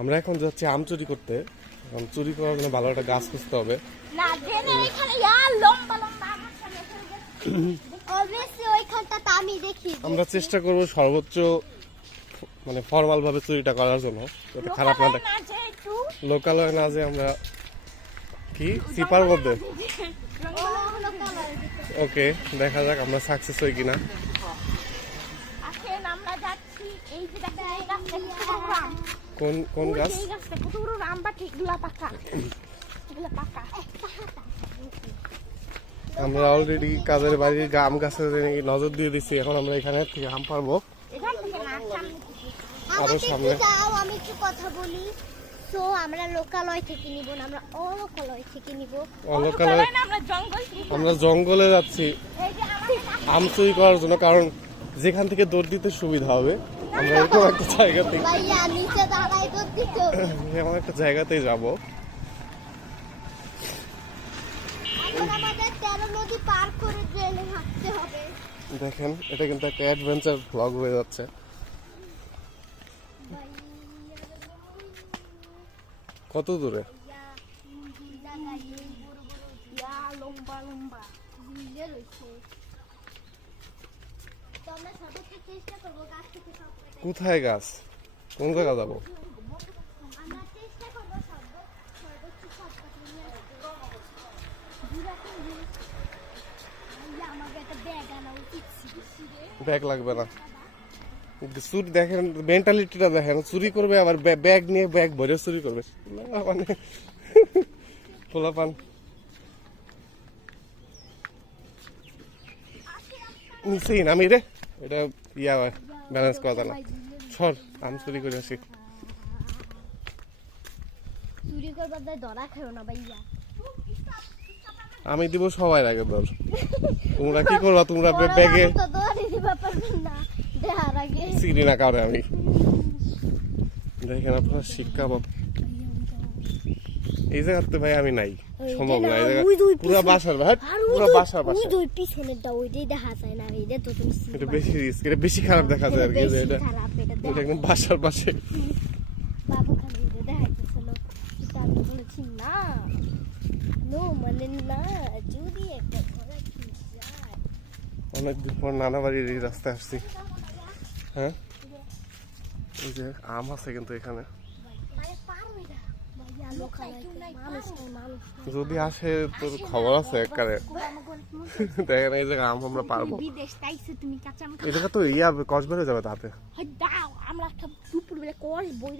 আমরা এখন যাচ্ছি আম চুরি করতে। এখন চুরি করার জন্য ভালো একটা গাছ খুঁজতে হবে। না দেনে এখানে লম্বা লম্বা আমার সামনে অলওয়েজলি ওইখানটা আমি দেখি। আমরা চেষ্টা করব সর্বোচ্চ মানে ফর্মাল ভাবে চুরিটা করার জন্য, এটা খারাপ না দেখ। লোকালয় না যে আমরা কি সিপার মধ্যে। ওকে, দেখা যাক আমরা সাকসেস হই কিনা। আসেন আমরা যাচ্ছি। এই যে দেখেন এই গাছটা কোন কোন গাছ? এই গাছটা কত বড় আম বা ঠিকগুলা পাকা, এগুলা পাকা। আমরা অলরেডি কাদের বাড়ির আম গাছে নজর দিয়ে দিচ্ছি। এখন আমরা এখানে থেকে আম পারবো। এখান থেকে না সামনে আরো সামনে যাও। আমি একটু কথা বলি। তো আমরা লোকালয় থেকে নিব না, আমরা অলোকালয় থেকে নিব। অলোকালয় না, আমরা জঙ্গল থেকে। আমরা জঙ্গলে যাচ্ছি এই যে আমাদের আম চুরি করার জন্য, কারণ যেখান থেকে দৌড় দিতে সুবিধা হবে। আমরা এরকম একটা জায়গাতে ভাইয়া নিচে দাঁড়াই তো দিত। এমন একটা জায়গাতেই যাবো। এখন আমাদের 13 নদী পার করে ট্রেনে হাঁটতে হবে। দেখেন এটা কিন্তু একটা অ্যাডভেঞ্চার ব্লগ হয়ে যাচ্ছে। কত দূরে? লম্বা লম্বা ঝিলে রয়েছে। তো আমরা সবাই চেষ্টা করবো গাছ থেকে সব কটা। কোথায় গাছ? কোন জায়গা যাবো? আমরা চেষ্টা করবো সর্বোচ্চ সব কটা নিয়ে আসতে। আমাকে একটা ব্যাগ আনা উচিত ছিল। ব্যাগ লাগবে না। চুরি দেখেন, মেন্টালিটিটা দেখেন, চুরি করবে আবার ব্যাগ নিয়ে ব্যাগ ভরে চুরি করবে। না, মানে পোলাপান নিচেই নামি রে। এটা ইয়া ব্যালেন্স করা যায় না। সর, আমি চুরি করে আসি। চুরি করবার ধরা খেও না ভাইয়া। আমি দিব সবাই আগে দর। তোমরা কি করবা? তোমরা ব্যাগে তো দৌড়ে দিবা পারবেন না দেখার আগে। চিনি না কারণে আমি দেখেন আপনার শিক্ষা পাব। এই জায়গাতে ভাই আমি নাই, সম্ভব না। এই জায়গা পুরো বাসার ভাই, পুরো বাসার বাসা। ওই দুই পিছনেরটা ওইটাই দেখা যায় না। এইটা তো তুমি এটা বেশি রিস্ক, এটা বেশি খারাপ দেখা যায় আর কি। যে এটা খারাপ, এটা এটা একদম বাসার পাশে। বাবু খালি এটা দেখাইতেছিল। কিন্তু আমি বলেছি না, নো মানে না, যদি একটা ঘোড়া কি যায়। অনেকদিন পর নানা বাড়ির এই রাস্তায় আসছি। হ্যাঁ, এই যে আম আছে কিন্তু এখানে। মানে পারবে না ভাইয়া, লোকালয় মানুষ মানুষ যদি আসে তোর খবর আছে একবারে। দেখেন এই জায়গা আম আমরা পারবো। বিদেশ তাইছে তুমি কাঁচা আম এই জায়গা তো ইয়া কসবের হয়ে যাবে তাতে। দাও আমরা একটা দুপুরবেলা কষ বই